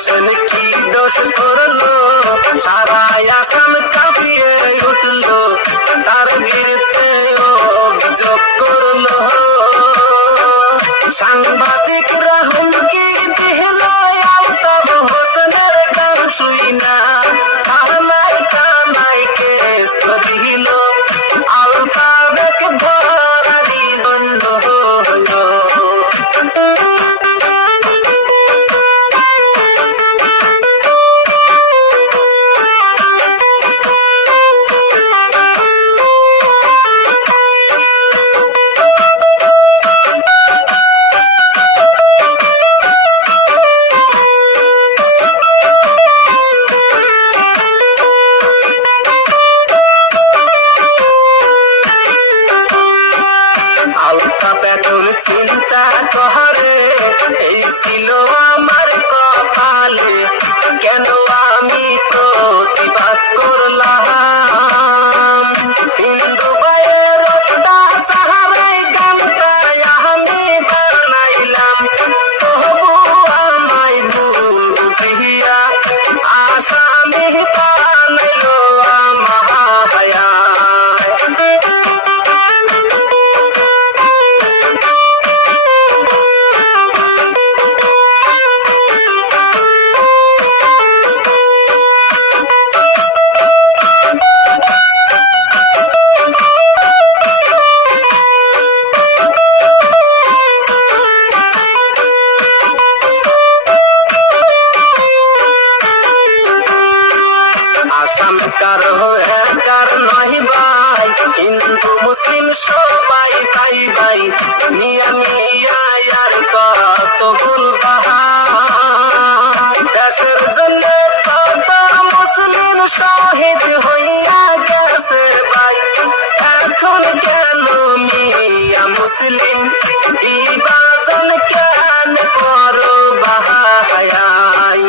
হোসেন কি দোষ করলো, সারা আসাম কাঁপিয়ে উঠলো, তার বিরুদ্ধে অভিযোগ করলো। সাংবাদিকরা হুমকি দিল, আলতাফ হোসেনের গান শুই না, থানায় থানায় কেস দিল, আলতাফ ধরারি দণ্ড হলো। আলতাফ এখন চিন্তা করে, এই ছিল আমার কপালে, কেন আমি প্রতিবাদ করলাম। হিন্দু ভাইয়ের অত্যাচারে গানটা আমি বানাইলাম, তবু আমায় বুঝিয়া আসামি বানাইলো আমায়। আসামকার একার নয় ভাই, হিন্দু মুসলিম সবাই ভাই ভাই, মিয়া মিয়া আর কত বলবা, দেশের জন্য কত মুসলিম শহীদ হইয়া গেছে ভাই, এখন কেন মিয়া মুসলিম বিভাজন কেন করো ভাই।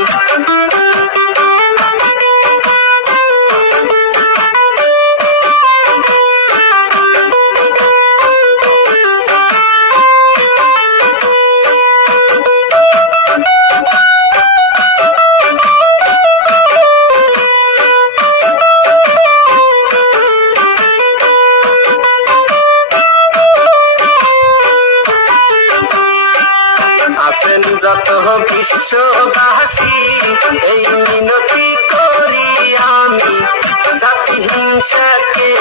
আছেন যত বিশ্ববাসী, এই মিনতি করি আমি, জাতি হিংসাকে